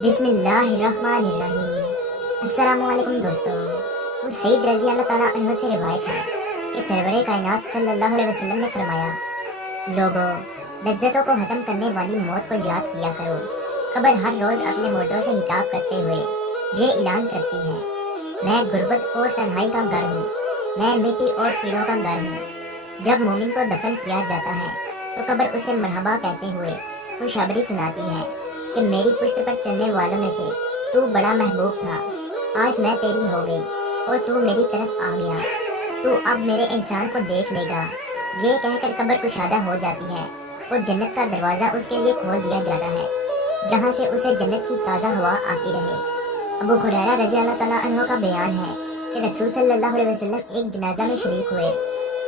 بسم اللہ الرحمن الرحیم۔ السلام علیکم دوستو۔ وہ سید رضی اللہ تعالیٰ عنہ سے روایت ہے کہ سرور کائنات صلی اللہ علیہ وسلم نے فرمایا، لوگوں لذتوں کو ختم کرنے والی موت کو یاد کیا کرو۔ قبر ہر روز اپنے مردوں سے خطاب کرتے ہوئے یہ اعلان کرتی ہے، میں غربت اور تنہائی کا گھر ہوں، میں مٹی اور کیڑوں کا گھر ہوں۔ جب مومن کو دفن کیا جاتا ہے تو قبر اسے مرحبا کہتے ہوئے خوشخبری سناتی ہے کہ میری پشت پر چلنے والوں میں سے تو بڑا محبوب تھا، آج میں تیری ہو گئی اور تو میری طرف آ گیا، تو اب میرے انسان کو دیکھ لے گا۔ یہ کہہ کر قبر کشادہ ہو جاتی ہے اور جنت کا دروازہ اس کے لیے کھول دیا جاتا ہے، جہاں سے اسے جنت کی تازہ ہوا آتی رہے۔ ابو ہریرہ رضی اللہ تعالیٰ عنہ کا بیان ہے کہ رسول صلی اللہ علیہ وسلم ایک جنازہ میں شریک ہوئے،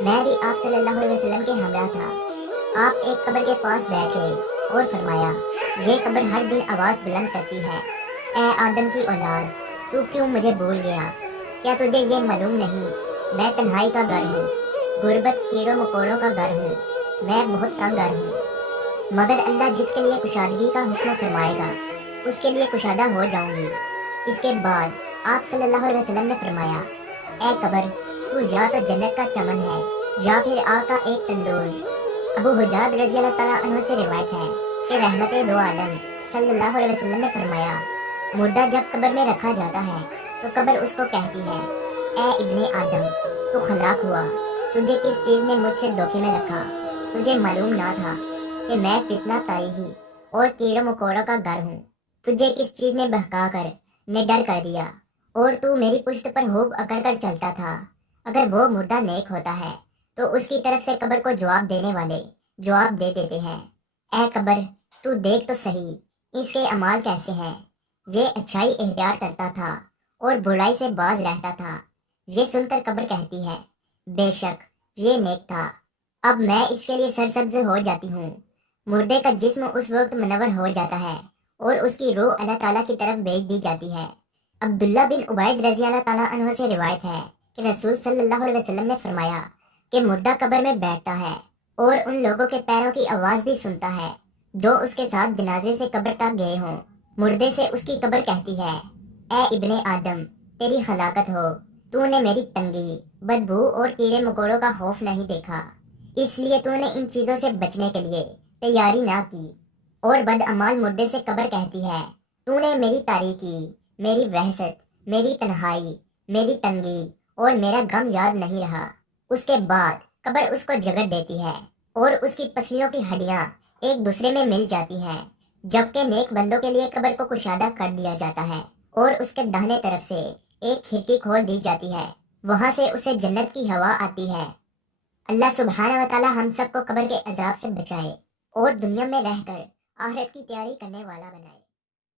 میں بھی آپ صلی اللہ علیہ وسلم کے ہمراہ تھا۔ آپ ایک قبر کے پاس بیٹھے اور فرمایا، یہ قبر ہر دن آواز بلند کرتی ہے، اے آدم کی اولاد، تو کیوں مجھے بھول گیا؟ کیا تجھے یہ معلوم نہیں میں تنہائی کا گھر ہوں، غربت کیڑوں مکوڑوں کا گھر ہوں، میں بہت تنگ گھر ہوں، مگر اللہ جس کے لیے کشادگی کا حکم فرمائے گا اس کے لیے کشادہ ہو جاؤں گی۔ اس کے بعد آپ صلی اللہ علیہ وسلم نے فرمایا، اے قبر، تو یا تو جنت کا چمن ہے یا پھر آگ کا ایک تندور۔ ابو حجاج رضی اللہ تعالیٰ عنہ سے روایت ہے کہ رحمت دو عالم صلی اللہ علیہ وسلم نے فرمایا، مردہ جب قبر میں رکھا جاتا ہے تو قبر اس کو کہتی ہے، اے ابن آدم، تو ہلاک ہوا، تجھے کس چیز نے مجھ سے دھوکے میں رکھا؟ تجھے معلوم نہ تھا کہ میں فتنہ تاریخی اور کیڑوں مکوڑوں کا گھر ہوں؟ تجھے کس چیز نے بہکا کر نڈر کر دیا اور تو میری پشت پر ہوب اکڑ کر چلتا تھا؟ اگر وہ مردہ نیک ہوتا ہے تو اس کی طرف سے قبر کو جواب دینے والے جواب دے دیتے ہیں، اے قبر، تو دیکھ تو صحیح اس کے اعمال کیسے ہیں، یہ اچھائی اختیار کرتا تھا اور برائی سے باز رہتا تھا۔ یہ سن کر قبر کہتی ہے، بے شک یہ نیک تھا، اب میں اس کے لیے سرسبز ہو جاتی ہوں۔ مردے کا جسم اس وقت منور ہو جاتا ہے اور اس کی روح اللہ تعالیٰ کی طرف بھیج دی جاتی ہے۔ عبداللہ بن عبید رضی اللہ تعالیٰ عنہ سے روایت ہے کہ رسول صلی اللہ علیہ وسلم نے فرمایا کہ مردہ قبر میں بیٹھتا ہے اور ان لوگوں کے پیروں کی آواز بھی سنتا ہے جو اس کے ساتھ جنازے سے قبر تک گئے ہوں۔ مردے سے اس کی قبر کہتی ہے، اے ابن آدم، تیری ہلاکت ہو، تو نے میری تنگی، بدبو اور کیڑے مکوڑوں کا خوف نہیں دیکھا، اس لیے تو نے ان چیزوں سے بچنے کے لیے تیاری نہ کی۔ اور بدعمال مردے سے قبر کہتی ہے، تو نے میری تاریکی، میری وحشت، میری تنہائی، میری تنگی اور میرا غم یاد نہیں رہا۔ اس کے بعد قبر اس کو جگہ دیتی ہے اور اس کی پسلیوں کی ہڈیاں ایک دوسرے میں مل جاتی ہیں، جبکہ نیک بندوں کے لیے قبر کو کشادہ کر دیا جاتا ہے اور اس کے داہنے طرف سے ایک کھڑکی کھول دی جاتی ہے، وہاں سے اسے جنت کی ہوا آتی ہے۔ اللہ سبحانہ و تعالی ہم سب کو قبر کے عذاب سے بچائے اور دنیا میں رہ کر آخرت کی تیاری کرنے والا بنائے۔